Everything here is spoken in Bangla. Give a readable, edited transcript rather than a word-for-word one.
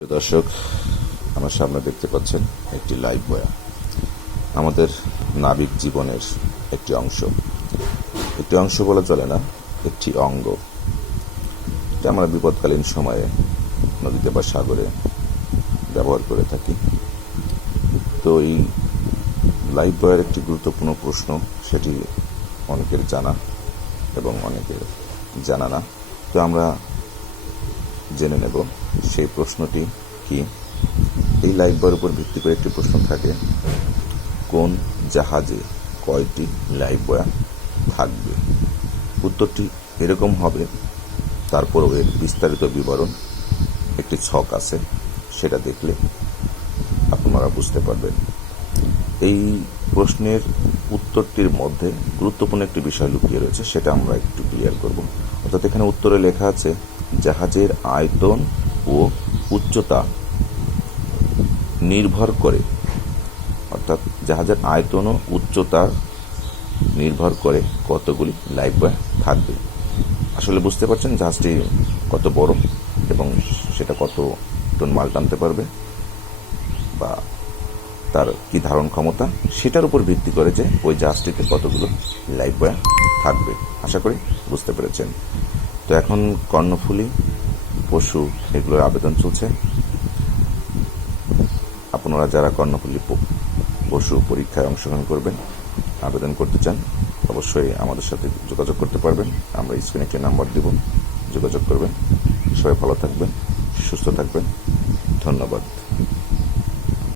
প্রিয় দর্শক, আমার সামনে দেখতে পাচ্ছেন একটি লাইভ বয়া। আমাদের নাবিক জীবনের একটি অংশ বলা চলে না, একটি অঙ্গ। এটা আমরা বিপদকালীন সময়ে নদীতে বা সাগরে ব্যবহার করে থাকি। তো এই লাইভ বয়ার একটি গুরুত্বপূর্ণ প্রশ্ন, সেটি অনেকের জানা এবং অনেকের জানা না। তো আমরা জেনে নেব সেই প্রশ্নটি কি। এই লাইভ বয়ের উপর ভিত্তি করে একটি প্রশ্ন থাকে, কোন জাহাজে কয়টি লাইভ বয়া থাকবে? উত্তরটি এরকম হবে, তারপরও এর বিস্তারিত বিবরণ একটি ছক আছে, সেটা দেখলে আপনারা বুঝতে পারবেন। এই প্রশ্নের উত্তরটির মধ্যে গুরুত্বপূর্ণ একটি বিষয় লুকিয়ে রয়েছে, সেটা আমরা একটু ক্লিয়ার করব। অর্থাৎ এখানে উত্তরে লেখা আছে, জাহাজের আয়তন ও উচ্চতা নির্ভর করে, অর্থাৎ জাহাজের আয়তন ও উচ্চতার নির্ভর করে কতগুলি লাইভ বয় থাকবে। আসলে বুঝতে পারছেন জাহাজটি কত বড় এবং সেটা কত টন মাল টানতে পারবে বা তার কি ধারণ ক্ষমতা, সেটার উপর ভিত্তি করে যে ওই জাহাজটিতে কতগুলো লাইভ বয় থাকবে। আশা করি বুঝতে পেরেছেন। তো এখন কর্ণফুলী, পশু, এগুলোর আবেদন চলছে। আপনারা যারা কর্ণফুলী পশু পরীক্ষায় অংশগ্রহণ করবেন, আবেদন করতে চান, অবশ্যই আমাদের সাথে যোগাযোগ করতে পারবেন। আমরা স্ক্রিনে একটি নাম্বার দিব, যোগাযোগ করবেন। সবাই ভালো থাকবেন, সুস্থ থাকবেন। ধন্যবাদ।